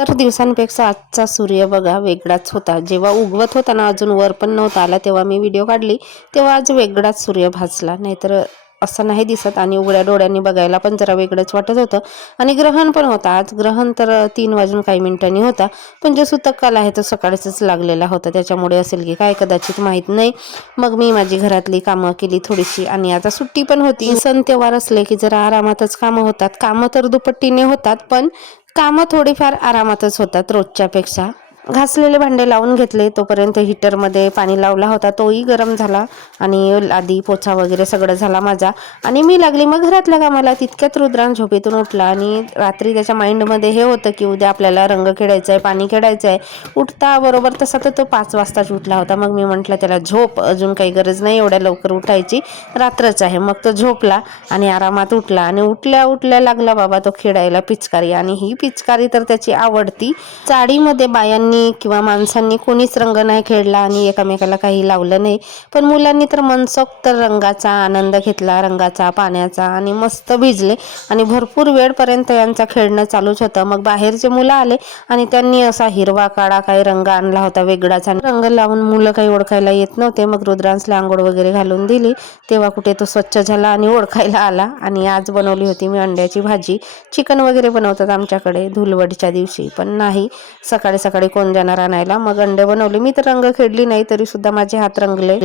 तर दिवसांपेक्षा आजचा सूर्य बघा वेगळाच होता. जेव्हा उगवत होता ना, अजून वर पण नव्हता आला, तेव्हा मी व्हिडिओ काढली, तेव्हा आज वेगळाच सूर्य भासला. नाहीतर असं नाही दिसत आणि उघड्या डोळ्यांनी बघायला पण जरा वेगळंच वाटत होतं. आणि ग्रहण पण होता आज. ग्रहण तर 3 वाजून काही मिनिटांनी होता, पण जो सूतक काल आहे तो सकाळचाच लागलेला होता, त्याच्यामुळे असेल की काय कदाचित माहीत नाही. मग मी माझी घरातली कामं केली थोडीशी आणि आता सुट्टी पण होती. सण त्योहार असले की जरा आरामातच कामं होतात. कामं तर दुपट्टीने होतात, पण कामं थोडीफार आरामातच होतात रोजच्यापेक्षा. घासलेले भांडे लावून घेतले, तोपर्यंत हीटरमध्ये पाणी लावला होता, तोही गरम झाला आणि लादी पोछा वगैरे सगळं झाला माझा. आणि मी लागली मग घरातल्या कामाला. तितक्यात रुद्रांश झोपेतून उठला आणि रात्री त्याच्या माइंडमध्ये हे होतं की उद्या आपल्याला रंग खेळायचा आहे, पाणी खेळायचं आहे. उठता बरोबर तसा तर तो 5 वाजताच उठला होता. मग मी म्हटलं त्याला झोप, अजून काही गरज नाही एवढ्या लवकर उठायची, रात्रच आहे. मग तो झोपला आणि आरामात उठला आणि उठल्या उठल्या लागला बाबा तो खेळायला पिचकारी. आणि ही पिचकारी तर त्याची आवडती. चाळीमध्ये बायांनी किंवा माणसांनी कोणीच रंग नाही खेळला आणि एकामेकाला काही लावलं नाही, पण मुलांनी तर मनसोक्त रंगाचा आनंद घेतला, रंगाचा, पाण्याचा, आणि मस्त भिजले आणि भरपूर वेळपर्यंत यांचं खेळणं चालूच होतं. मग बाहेरचे मुलं आले आणि त्यांनी असा हिरवा काळा काही रंग आणला होता वेगळाच, आणि रंग लावून मुलं काही ओळखायला येत नव्हते. मग रुद्रांसला आंघोळ वगैरे घालून दिली, तेव्हा कुठे तो स्वच्छ झाला आणि ओळखायला आला. आणि आज बनवली होती मी अंड्याची भाजी. चिकन वगैरे बनवतात आमच्याकडे धुलवडीच्या दिवशी, पण नाही सकाळी सकाळी कोण जाणार आणायला. मग अंडे बनवले. मी तर रंग खेळली नाही, तरी सुद्धा माझे हात रंगले.